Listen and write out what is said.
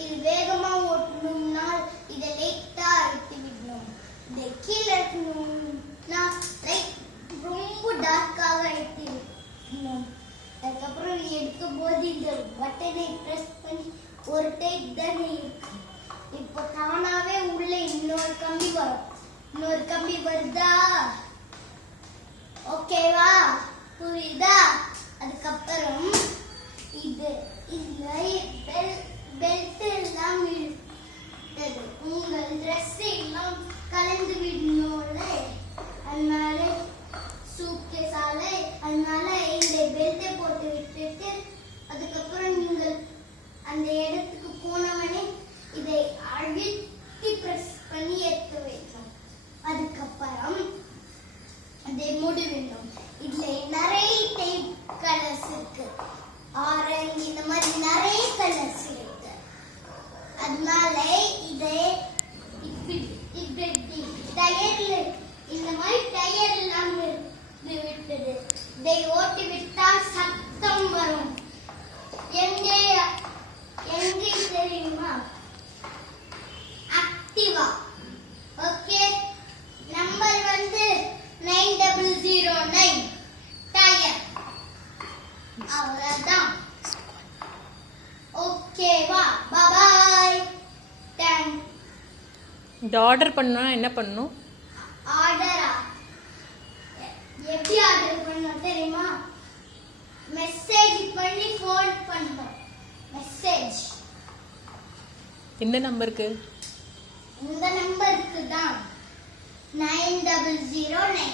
இது வேகமா ஓட்டணும்னா இதை லைட்டா அழுத்தி விடணும். இதை கீழே இருக்கணும்னா லைட் ரொம்ப டார்க்காக அழுத்தி விடணும். அதுக்கப்புறம் எடுக்கும் போது இந்த பட்டனை பிரஸ் பண்ணி ஒரு டைப் தானே இருக்கு. இப்போ தானாவே உள்ள இன்னொரு கம்பி வரும். இன்னொரு கம்பி வருதா? ஓகேவா? புரியுதா? அதுக்கப்புறம் இது இந்த பெல்ட் எல்லாம் இழுத்தது உங்கள் ட்ரெஸ் எல்லாம் கலந்து விடணும்ல, அதனால சூட்கேஸால அதனால இந்த பெல்ட்டை போட்டு விட்டுட்டு அதுக்கப்புறம் நீங்கள் அந்த இடத்துக்கு போனவனே இதை அழுத்தி பிரஸ் பண்ணி எடுத்து வைக்கணும். அதுக்கப்புறம் அதை மூடி வேண்டும். இதுல நிறைய டைப் கலர்ஸ் இருக்கு. ஆரஞ்சு இந்த மாதிரி நிறைய கலர்ஸ் இருக்கு. அதனால இதை இப்படி டயர்ல இந்த மாதிரி டயர் எல்லாம் விட்டுது. இதை ஓட்டி விட்டால் சத்தம் வரும். எங்கே தெரியுமா? ஆக்டிவா. ஓகே, நம்பர் வந்து 9009 டயர். அவ்வளவுதான். ஓகேவா? பாய். தேங்க். இந்த ஆர்டர் பண்ணா என்ன பண்ணணும்? ஆர்டரா? எப்படி ஆர்டர் பண்ணணும் தெரியுமா? மெசேஜ் பண்ணி ஃபோன் பண்ணணும். மெசேஜ் எந்த நம்பருக்கு? இந்த நம்பருக்கு தான் 9009.